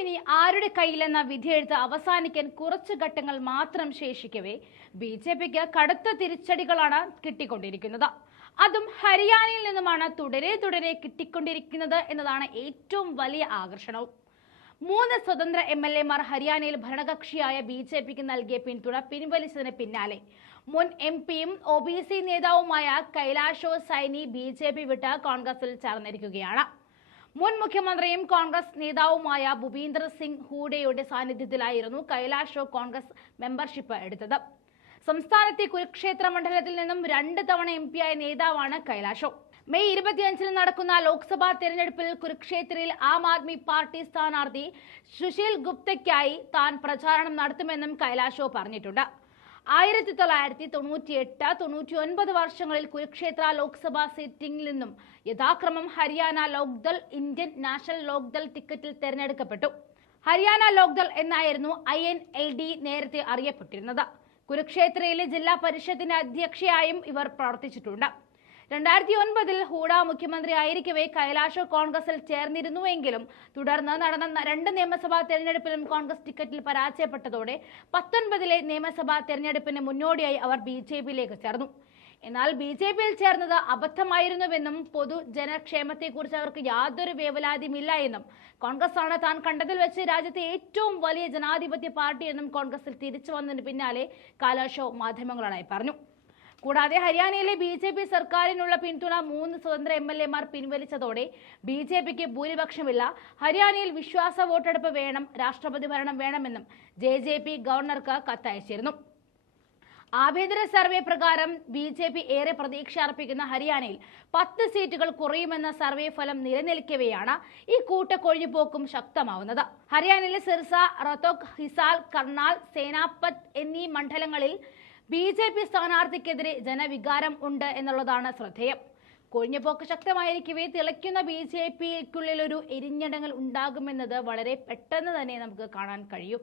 ഇനി ആരുടെ കയ്യിലെന്ന വിധിയെഴുത്ത് അവസാനിക്കാൻ കുറച്ച് ഘട്ടങ്ങൾ മാത്രം ശേഷിക്കവേ ബി ജെ പിക്ക് കടുത്ത തിരിച്ചടികളാണ് കിട്ടിക്കൊണ്ടിരിക്കുന്നത്. അതും ഹരിയാനയിൽ നിന്നുമാണ് തുടരെ തുടരെ കിട്ടിക്കൊണ്ടിരിക്കുന്നത് എന്നതാണ് ഏറ്റവും വലിയ ആകർഷണവും മൂന്ന് സ്വതന്ത്ര എം എൽ എമാർ ഹരിയാനയിൽ ഭരണകക്ഷിയായ ബി ജെ പിക്ക് നൽകിയ പിന്തുണ പിൻവലിച്ചതിന് പിന്നാലെ. മുൻ എം പിയും ഒ ബി സി നേതാവുമായ Kailasho Saini B J P വിട്ട് കോൺഗ്രസിൽ ചേർന്നിരിക്കുകയാണ്. മുൻ മുഖ്യമന്ത്രിയും കോൺഗ്രസ് നേതാവുമായ ഭൂപീന്ദർ സിംഗ് ഹൂഡയുടെ സാന്നിധ്യത്തിലായിരുന്നു കൈലാഷോ കോൺഗ്രസ് മെമ്പർഷിപ്പ് എടുത്തത്. സംസ്ഥാനത്തെ കുരുക്ഷേത്ര മണ്ഡലത്തിൽ നിന്നും രണ്ട് തവണ എം പിയായ നേതാവാണ് കൈലാഷോ മെയ് ഇരുപത്തിയഞ്ചിന് നടക്കുന്ന ലോക്സഭാ തെരഞ്ഞെടുപ്പിൽ കുരുക്ഷേത്രയിൽ ആം ആദ്മി പാർട്ടി സ്ഥാനാർത്ഥി സുശീൽ ഗുപ്തയ്ക്കായി താൻ പ്രചാരണം നടത്തുമെന്നും കൈലാഷോ പറഞ്ഞിട്ടുണ്ട്. ആയിരത്തി തൊള്ളായിരത്തി തൊണ്ണൂറ്റി എട്ട് തൊണ്ണൂറ്റി ഒൻപത് വർഷങ്ങളിൽ കുരുക്ഷേത്ര ലോക്സഭാ സീറ്റിംഗിൽ നിന്നും യഥാക്രമം ഹരിയാന ലോക്ദൾ ഇന്ത്യൻ നാഷണൽ ലോക്ദൾ ടിക്കറ്റിൽ തെരഞ്ഞെടുക്കപ്പെട്ടു. ഹരിയാന ലോക്ദൾ എന്നായിരുന്നു ഐ എൻ എൽ ഡി നേരത്തെ അറിയപ്പെട്ടിരുന്നത്. കുരുക്ഷേത്രയിലെ ജില്ലാ പരിഷത്തിന്റെ അധ്യക്ഷയായും ഇവർ പ്രവർത്തിച്ചിട്ടുണ്ട്. രണ്ടായിരത്തി ഒൻപതിൽ ഹൂഡ മുഖ്യമന്ത്രി ആയിരിക്കവേ കൈലാഷോ കോൺഗ്രസിൽ ചേർന്നിരുന്നുവെങ്കിലും തുടർന്ന് നടന്ന രണ്ട് നിയമസഭാ തെരഞ്ഞെടുപ്പിലും കോൺഗ്രസ് ടിക്കറ്റിൽ പരാജയപ്പെട്ടതോടെ പത്തൊൻപതിലെ നിയമസഭാ തെരഞ്ഞെടുപ്പിന് മുന്നോടിയായി അവർ ബി ജെ പിയിലേക്ക് ചേർന്നു. എന്നാൽ ബി ജെ പിയിൽ ചേർന്നത് അബദ്ധമായിരുന്നുവെന്നും പൊതുജനക്ഷേമത്തെക്കുറിച്ച് അവർക്ക് യാതൊരു വേവലാതിയുമില്ല എന്നും കോൺഗ്രസ് ആണ് താൻ കണ്ടതിൽ വെച്ച് രാജ്യത്തെ ഏറ്റവും വലിയ ജനാധിപത്യ പാർട്ടി എന്നും കോൺഗ്രസിൽ തിരിച്ചു വന്നതിന് പിന്നാലെ കാലാഷോ മാധ്യമങ്ങളോടായി പറഞ്ഞു. കൂടാതെ ഹരിയാനയിലെ ബി ജെ പി സർക്കാരിനുള്ള പിന്തുണ മൂന്ന് സ്വതന്ത്ര എം എൽ എമാർ പിൻവലിച്ചതോടെ ബി ജെ പിക്ക് ഭൂരിപക്ഷമില്ല. ഹരിയാനയിൽ വിശ്വാസ വോട്ടെടുപ്പ് വേണം രാഷ്ട്രപതി ഭരണം വേണമെന്നും ജെ ജെ പി ഗവർണർക്ക് കത്തയച്ചിരുന്നു. ആഭ്യന്തര സർവേ പ്രകാരം ബി ജെ പി ഏറെ പ്രതീക്ഷ അർപ്പിക്കുന്ന ഹരിയാനയിൽ പത്ത് സീറ്റുകൾ കുറയുമെന്ന സർവേ ഫലം നിലനിൽക്കവെയാണ് ഈ കൂട്ടക്കൊഴിഞ്ഞുപോക്കും ശക്തമാവുന്നത്. ഹരിയാനയിലെ സിർസ റത്തോക് ഹിസാൽ കർണാൽ സേനാപത് എന്നീ മണ്ഡലങ്ങളിൽ ബി ജെ പി സ്ഥാനാർത്ഥിക്കെതിരെ ജനവികാരം ഉണ്ട് എന്നുള്ളതാണ് ശ്രദ്ധേയം. കൊഴിഞ്ഞുപോക്ക് ശക്തമായിരിക്കവേ തിളയ്ക്കുന്ന ബി ജെ പിക്കുള്ളിൽ ഒരു എരിഞ്ഞടങ്ങൽ ഉണ്ടാകുമെന്നത് വളരെ പെട്ടെന്ന് തന്നെ നമുക്ക് കാണാൻ കഴിയും.